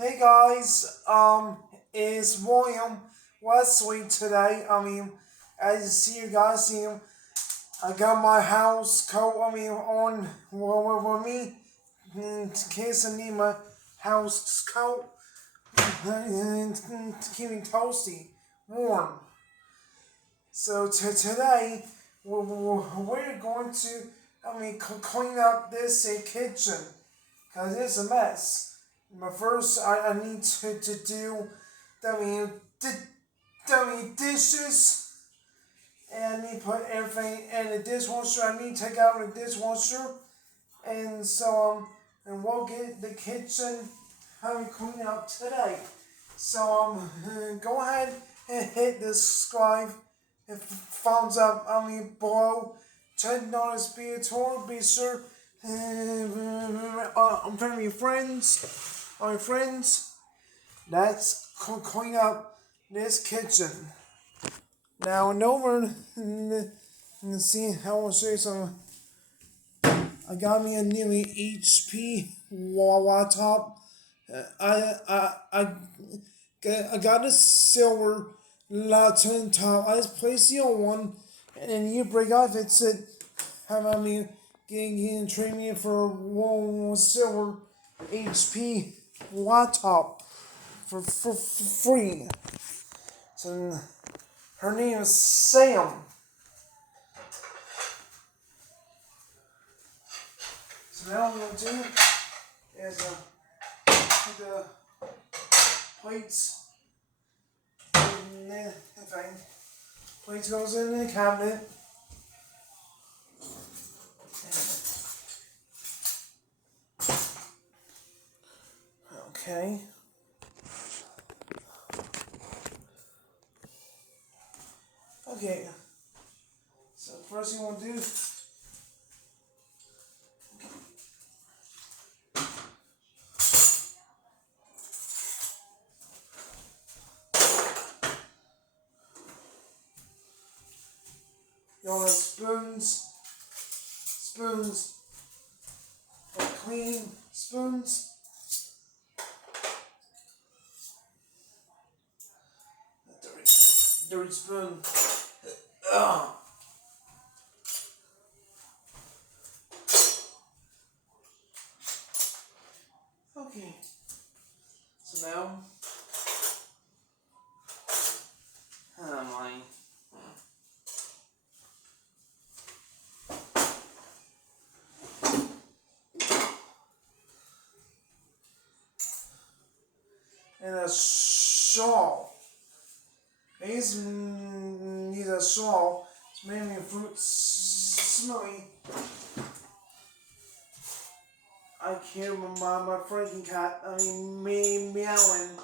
Hey guys, it's William Wesley today. As you see, you guys see him. I got my house coat. On with me in case I need my house coat and keep me toasty, warm. So today we're going to clean up this kitchen because it's a mess. But first, I need to do dishes, and I need to put everything in the dishwasher. I need to take out the dishwasher, and and we'll get the kitchen cleaned up today. So go ahead and hit the subscribe and thumbs up. Below. Turn on this video. Be sure. I'm telling you, my friends, let's clean up this kitchen. Now, and over and see how I'll show you some. I got me a new HP laptop. I got a silver laptop. I just placed the old one, and then you break off. It's it. Have me getting training for one silver HP laptop for free. So her name is Sam. So now what I'm gonna do is put the plates in the thing. Plates goes in the cabinet. Okay. Okay. So first thing you want to do. You want spoons, clean spoons. Dirty spoon. Okay. So now, my. And a shawl. These need a shawl. It's mainly fruit smelly. I hear my freaking cat. Meowing.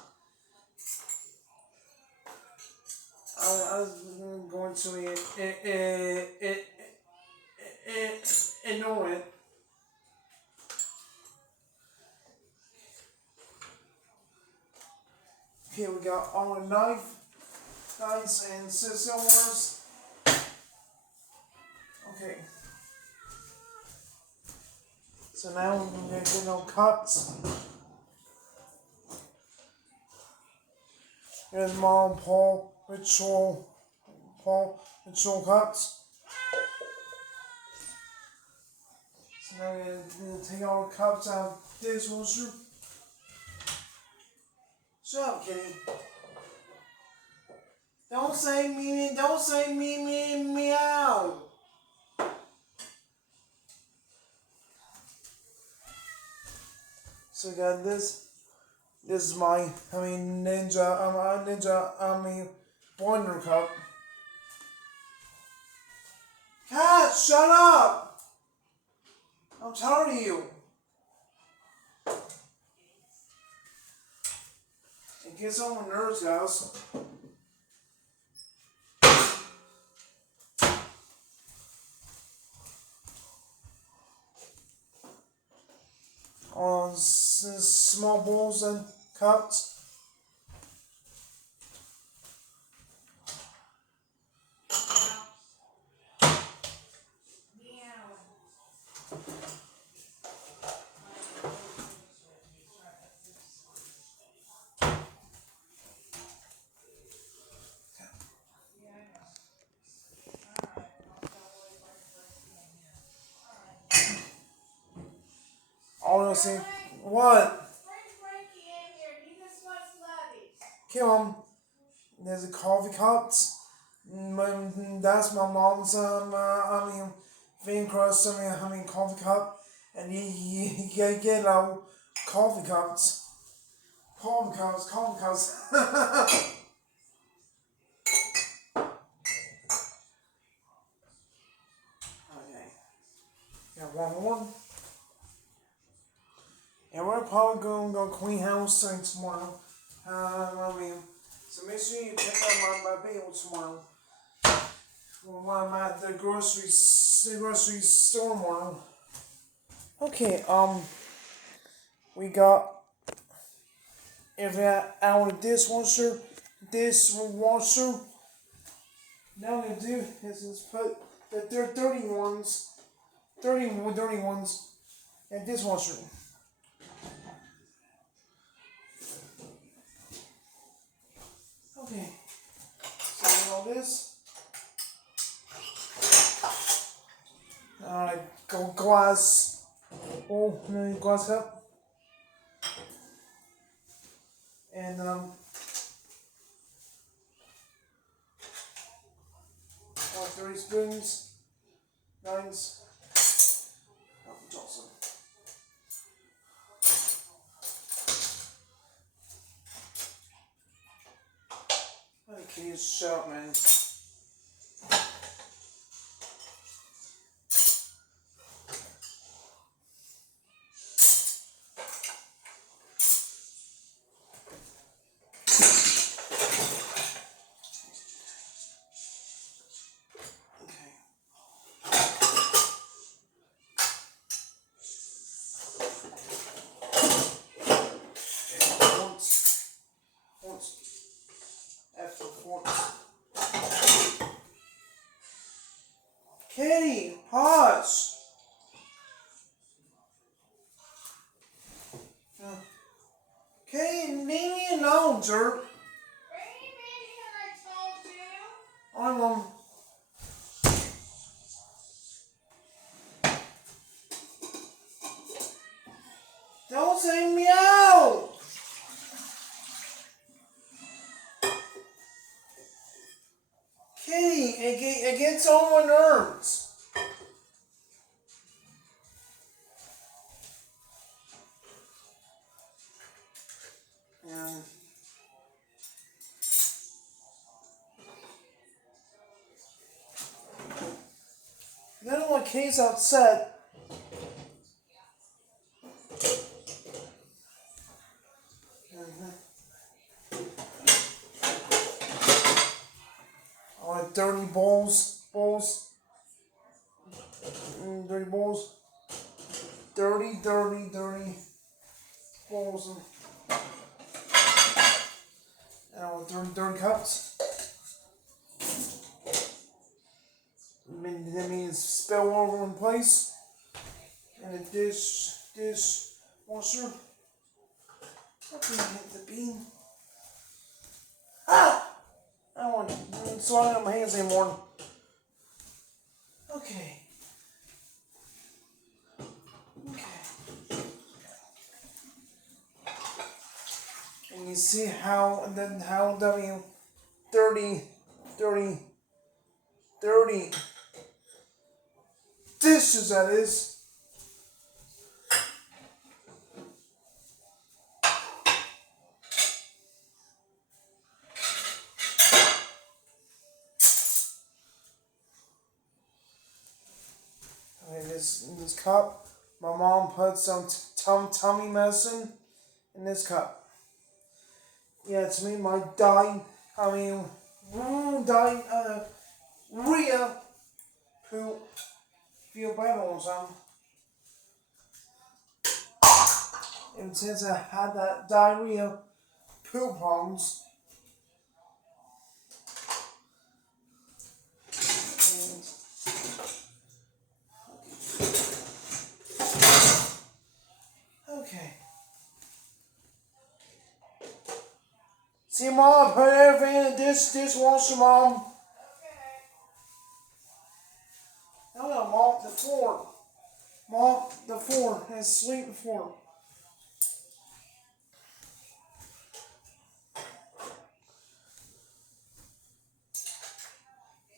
I was going to ignore it. Okay, we got all the knives and scissors. Okay. So now we're going to get no cuts. Here's Mom Paul ritual cuts. So now we're going to take all the cups out of the dishwasher. Shut up, kitty. Don't say meow. So we got this. This is my ninja blender cup. Cat, shut up! I'm tired of you. It gets on my nerves, guys. On small bowls and cups. honestly, what? Kim, there's a coffee cups. That's my mom's fan crust. Coffee cup, and you get coffee cups, coffee cups. Okay, got one more, and we're probably gonna go clean house tomorrow. So make sure you check out my bill tomorrow. While I'm at the grocery store tomorrow. Okay, we got our dishwasher. Now what I'm gonna do is just put the dirty ones, dirty ones, in dishwasher. Okay, so all this. Go glass. Oh, no, glass cup. And about 30 spoons, nines. Oh, Johnson. Okay, shut up, man. Katie, hush! Katie, leave me alone, jerk. I'm Don't say meow! Katie, it gets on my nerves. And then when Katie's upset, dirty bowls, dirty bowls, dirty bowls, and dirty cups. That means spill over in place, and a dishwasher. I can hit the bean. Ah! I don't want to swallow my hands anymore. Okay. And you see how dirty dishes that is. In this cup, my mom put some tummy medicine in this cup. Yeah, it's me, my Rhea, who feel bad all the time. And since I had that diarrhea, poop problems, okay. See, Mom, put everything in the dishwasher, Mom. Okay. Now I'm gonna mop the floor. mop the floor and sweep the floor.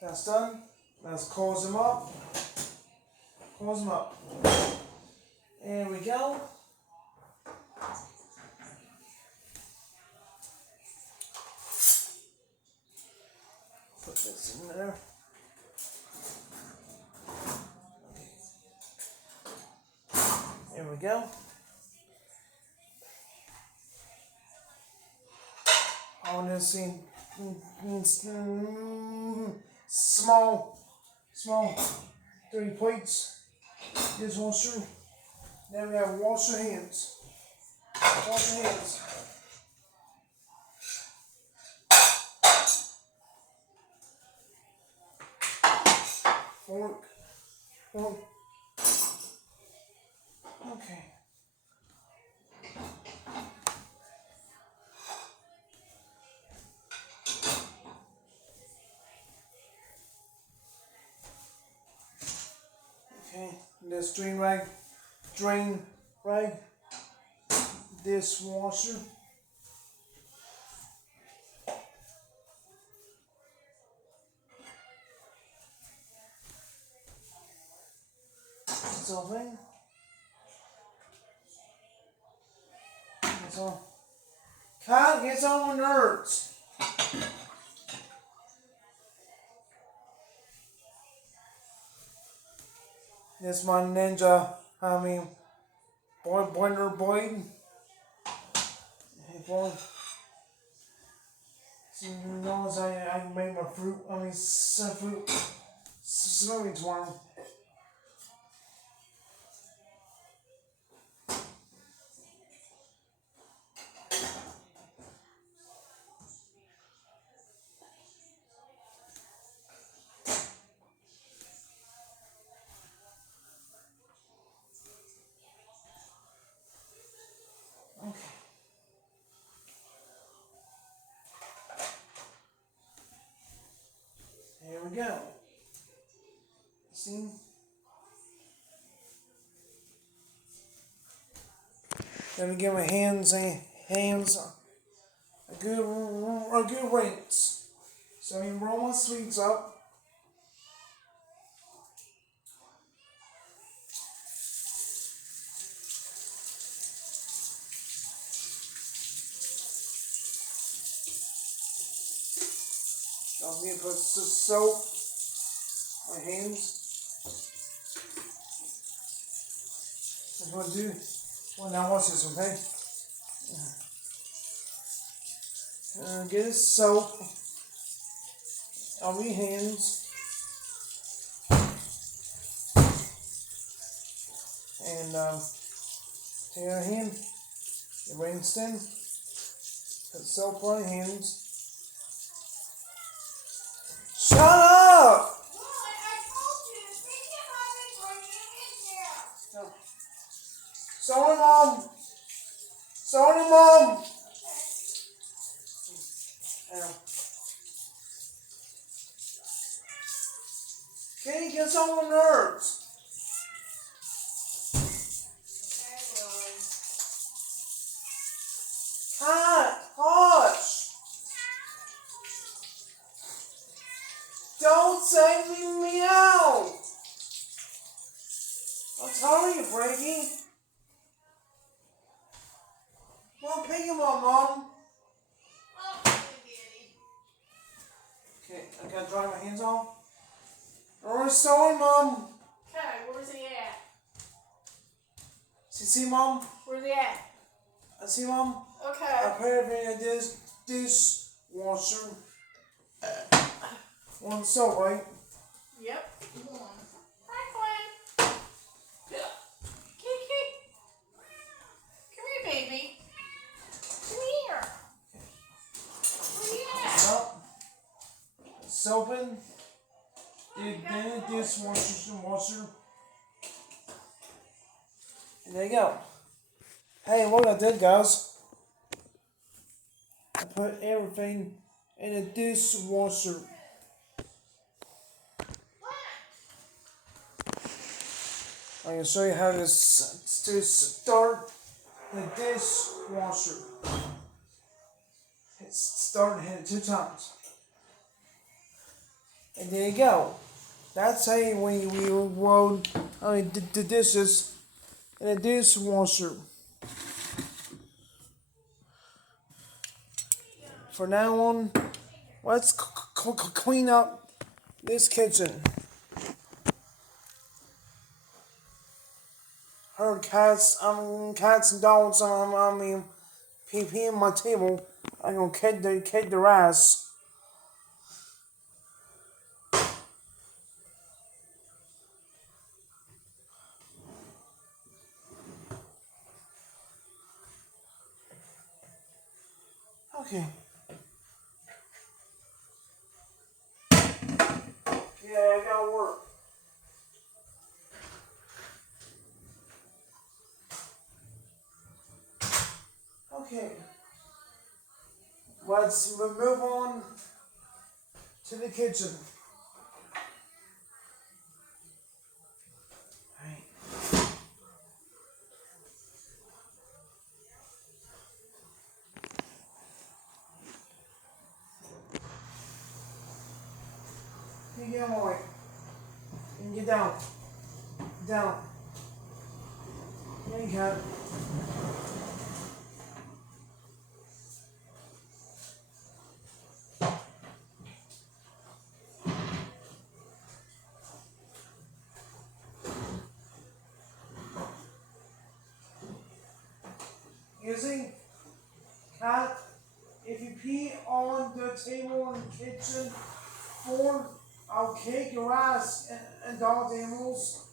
That's done. Let's close them up. Close them up. There we go. Put this in there. There we go. On this thing, small 3 plates, dishwasher. Then we have wash your hands. Wash your hands. Fork. Okay. Okay, this drain rag, dishwasher. That's all thing. That's all. Kyle gets on my nerves. This my ninja, blender blade. Hey boy. So you know I can make my some fruit smoothie tomorrow. Okay. Here we go. See? Let me give my hands a good rinse. So I roll my sweets up. I'm going to put some soap on my hands. I'm going to do. Well, now watch this, okay? Get a soap on your hands. And take your hand, you rinse them. Put soap on your hands. Shut up! Sorry, Mom. Sorry, Mom. Kenny gets on my nerves. Cat, hush. Don't say me meow. I'm telling you, Frankie. Mom, pick him up, Mom. Okay, I gotta dry my hands off. Or sorry, Mom. Okay, where's he at? See, Mom? Where's he at? I see, Mom. Okay. I put everything in this dishwasher. One soap, right? Yep. Franklin. Kiki. Come here, baby. Come here. Where you at? Up. Soaping. Then dishwasher. And there you go. Hey, look at that, guys. I put everything in a dishwasher. I'm gonna show you how to start the dishwasher. Start and hit it 2 times. And there you go. That's how you when you load the dishes in a dishwasher. For now on, let's clean up this kitchen. Heard cats and dogs. Pee on my table. I'm gonna kick their ass. Okay. Yeah, I gotta work. Okay. Let's move on to the kitchen. Alright. You get on my way. And get down. Down. Yeah, you can. You see, cat, if you pee on the table in the kitchen floor, I'll kick your ass and dog animals.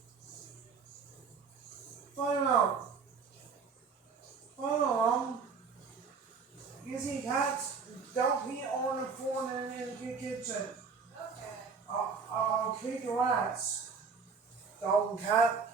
Find them out. Find them out. You see, cats, don't pee on the floor in the kitchen. Okay. I'll kick your ass. Dog and cat.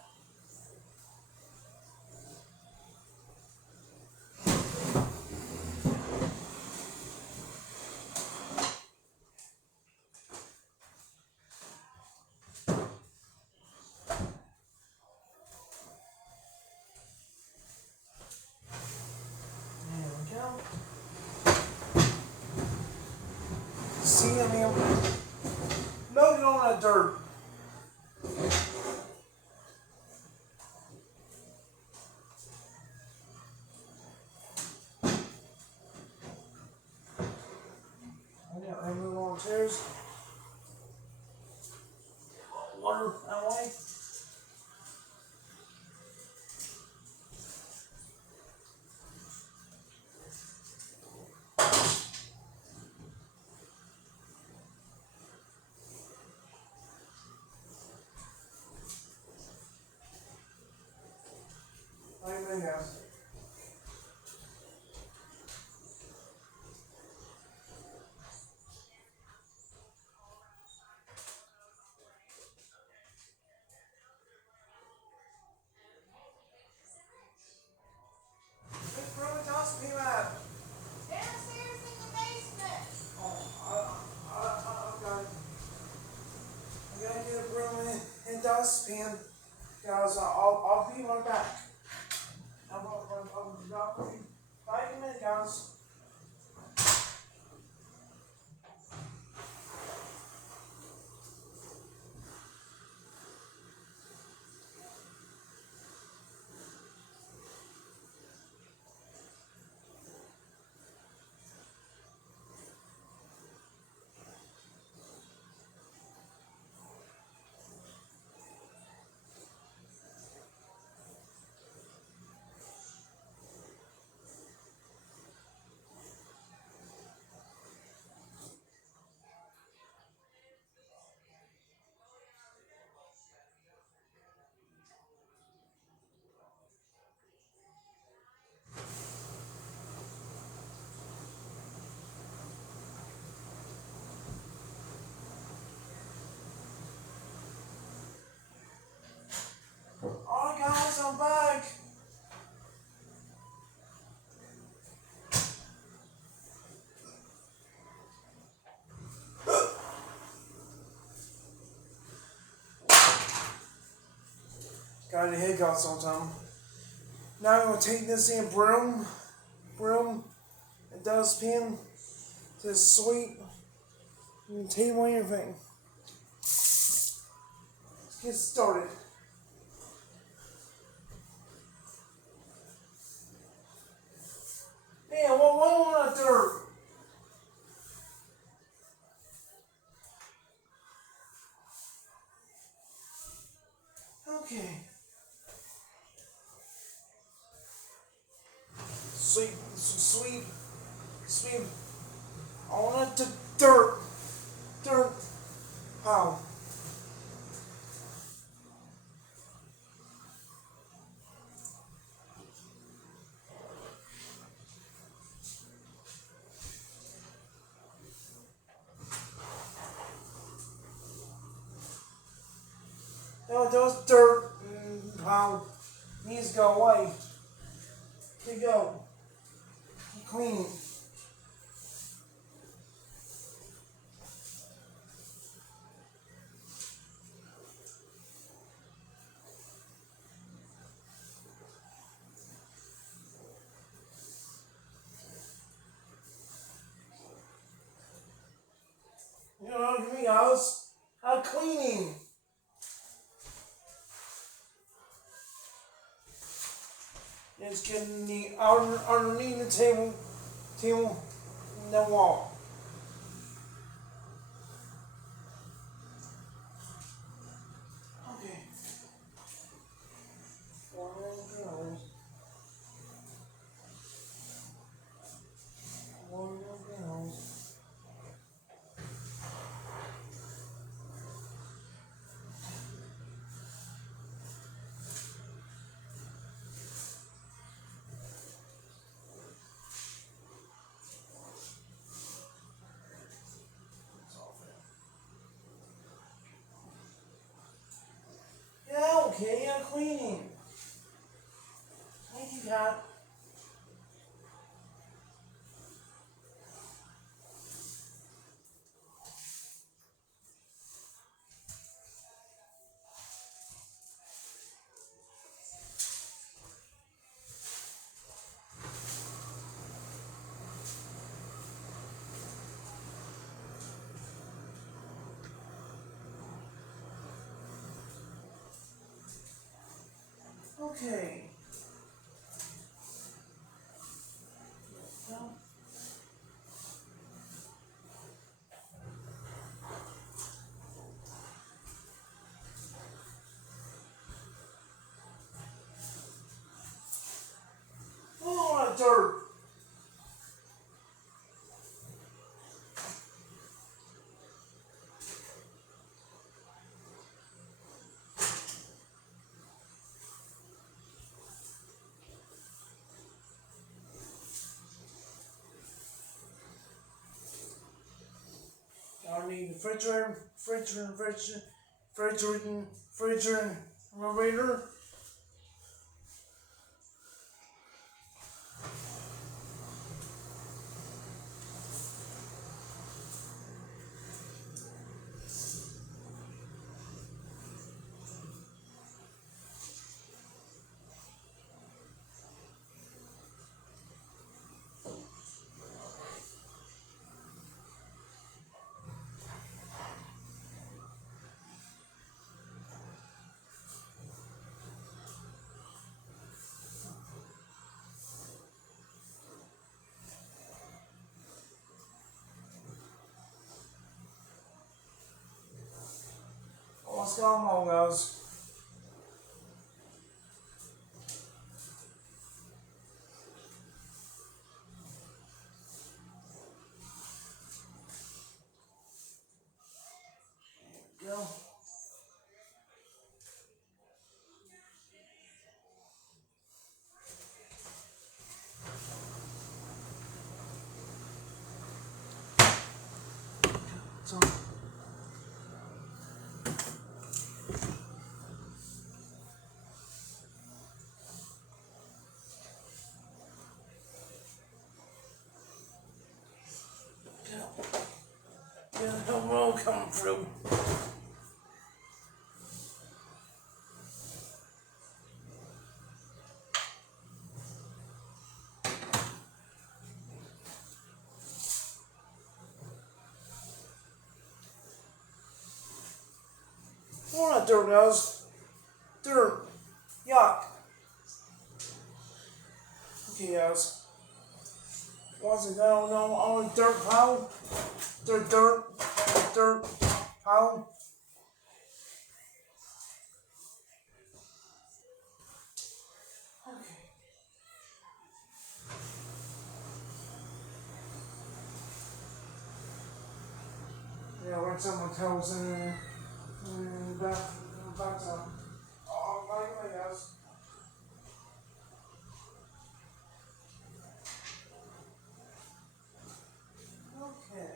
There we go. See, load it on the dirt. I move on chairs. Water that way. Everything else. Just throw the dustpan out. Downstairs in the basement. Oh, I've got it. I gotta get a broom and dustpan, guys. I'll be right back. I'll be back with you. 5 minutes, guys. Got a hiccups all the time. Now I'm gonna take this in broom, a dustpan, to sweep and table and everything. Let's get started. Man, what on the dirt? Okay. Sweep on the dirt. How? Those dirt pile needs to go away. To go. Keep cleaning. You know, give me guys. I'm cleaning. It's getting the underneath the table, and the wall. Okay. One of those. One of those. Yeah, okay, I'm cleaning. Thank you, God. Okay. Oh, dirt. I need the refrigerator. What's going on, guys? Go. So, yeah, the roll coming through. dirt, guys. Dirt. Yuck. Okay, guys. Once again, on the dirt pile. Dirt pile. Okay. Yeah, what's on my toes and back up. Oh, by the way, guys. Okay.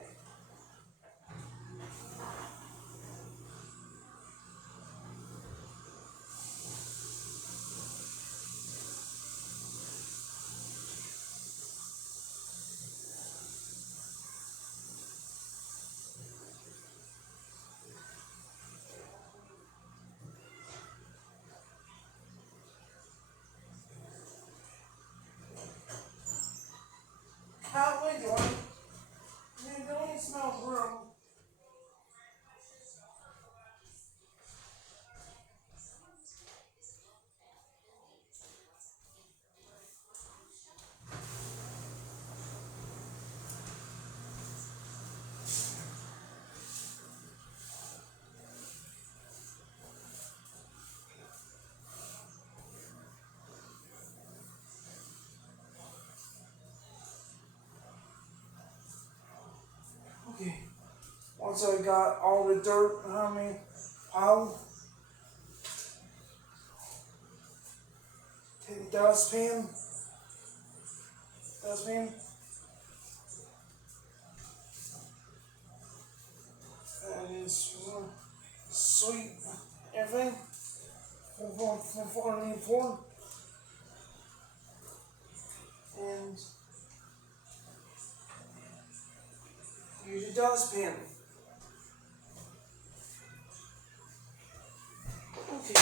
How are you doing? You don't smell real. Okay. Once I got all the dirt, pile, take the dustpan, and sweep everything for and use the dustpan. Okay.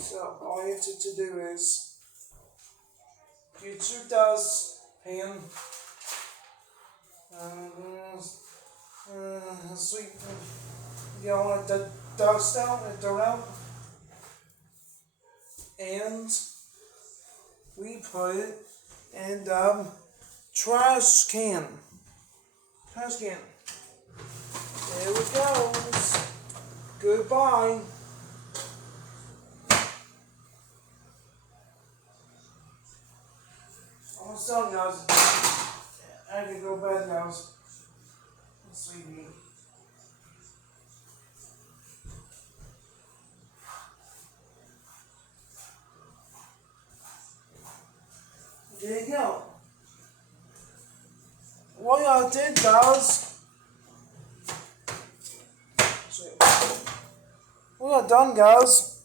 So all you have to do is get your dustpan, sweep, get all the dust out and dirt out, and we put it in the trash can. Trash can. There it goes. Goodbye. Almost done, guys. I have to go to bed now. Sleepy. There you go. What I did, guys. What I done, guys.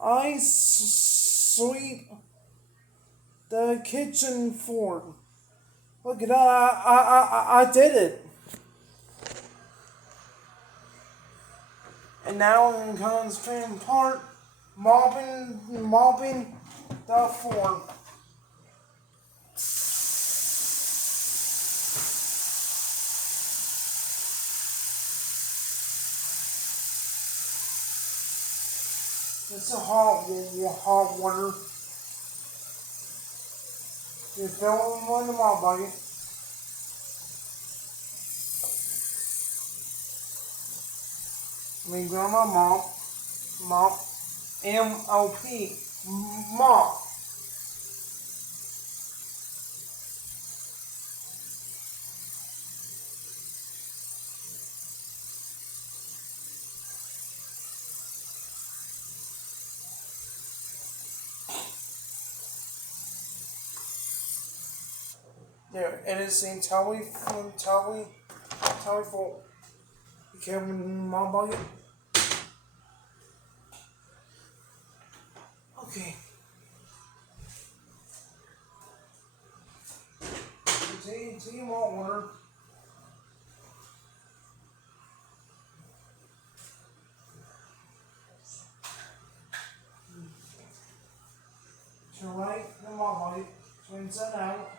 I sweep the kitchen floor. Look at that. I did it. And now I'm going to spend part mopping the floor. It's a hot water. You fill it in the mop bucket. We grab my mop, M-O-P, mop. There, it is entirely full. You can mop bucket. Okay. Take your malt water. To your right. inside out.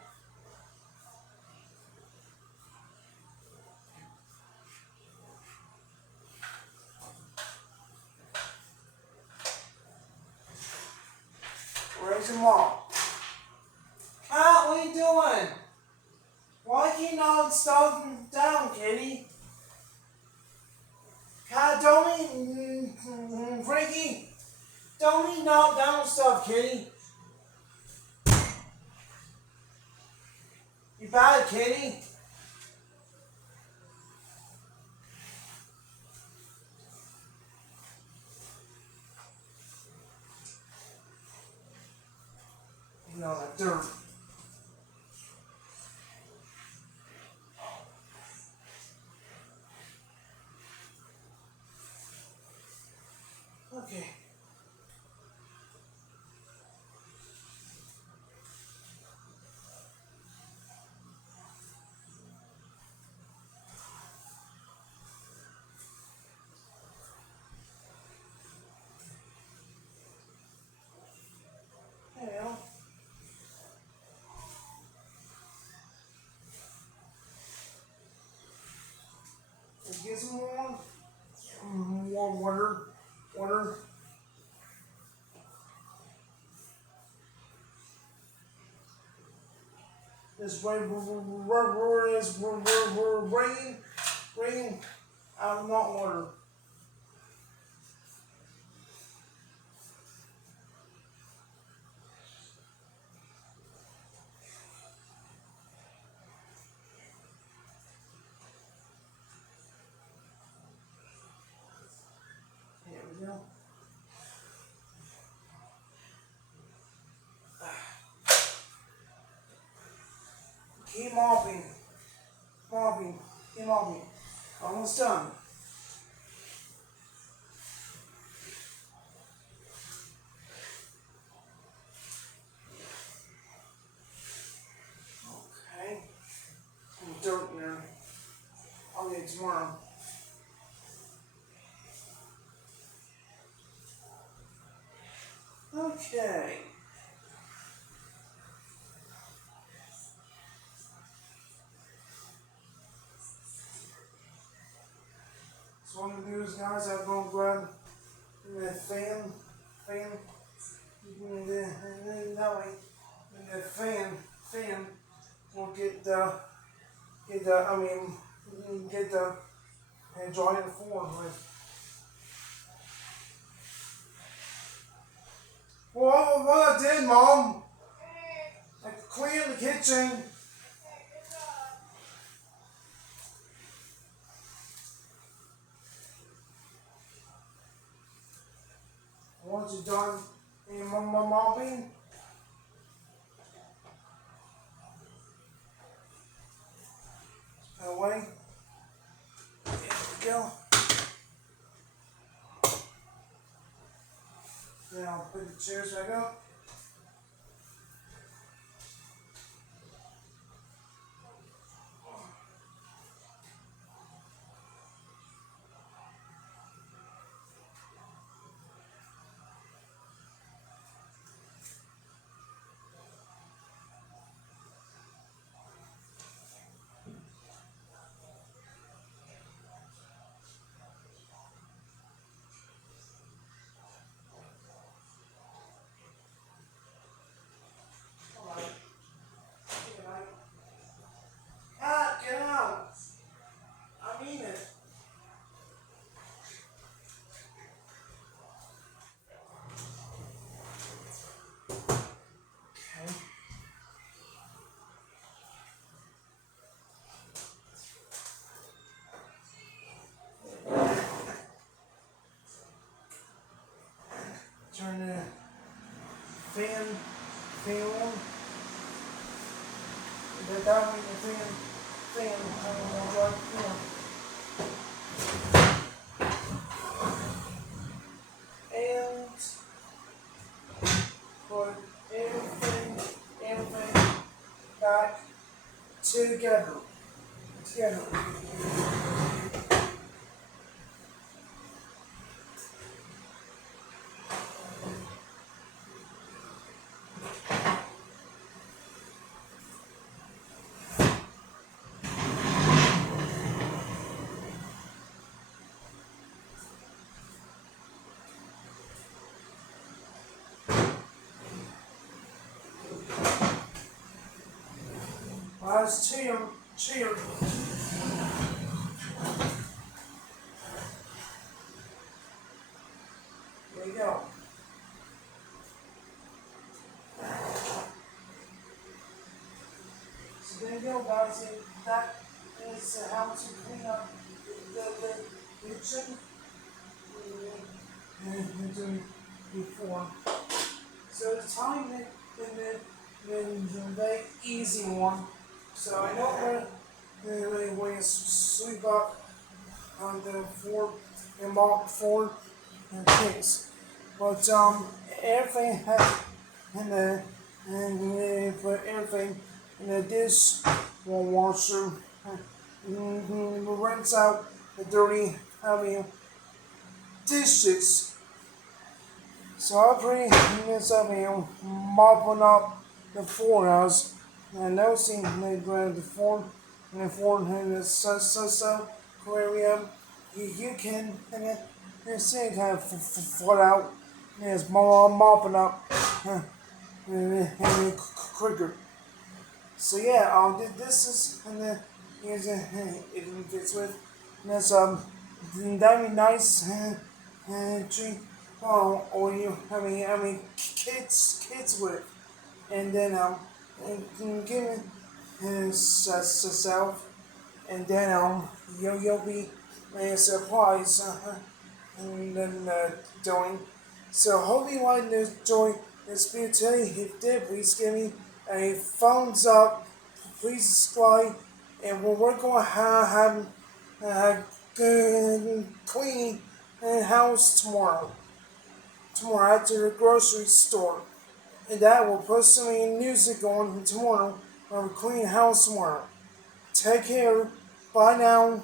Raise them up. Cat, what are you doing? Why can't you not stop down, kitty? Cat, don't eat, Frankie. Don't eat knock down stuff, kitty. You bad, kitty. You know that dirt. Okay. Well, let's get some more water. Water. This way we're bringing out not water. There we go. Keep mopping. Mopping. Keep mopping. Almost done. Okay. Some dirt in there. I'll get it tomorrow. Okay. So what I'm gonna do is, guys, I'm gonna grab the fan, and then that way, and the fan will get the, get the, and dry the floor with. Well, what I did, Mom, I cleaned the kitchen. Once you're done in my mopping, away. There we go. Then I'll put the chairs back up. Get out! I mean it. Okay. Turn the fan on. That way the fan, I don't know what and put everything back together. guys, cheer. There you go. So there you go, guys. And that is how to clean up the kitchen and doing before. So the time the very easy one. So I know when you sweep up on the floor and mop floor and things. But everything has in the and they put everything in the dishwasher. Rinse out the dirty, dishes. So I pretty mess up mopping up the floor house. And noticing they grab the floor and the so aquarium. You can and see it kind of flood out and it's mopping up and quicker. So yeah, this is and then here's if it fits with. And that's that'd be nice tree. Or you kids with, and then and give it yourself, and then you'll be surprised and then doing. So hope you like this joy this video today. If you did, please give me a thumbs up. Please subscribe, and we're going to have a good clean house tomorrow. Tomorrow after the grocery store. And that will put some music on tomorrow. Or clean house tomorrow. Take care. Bye now.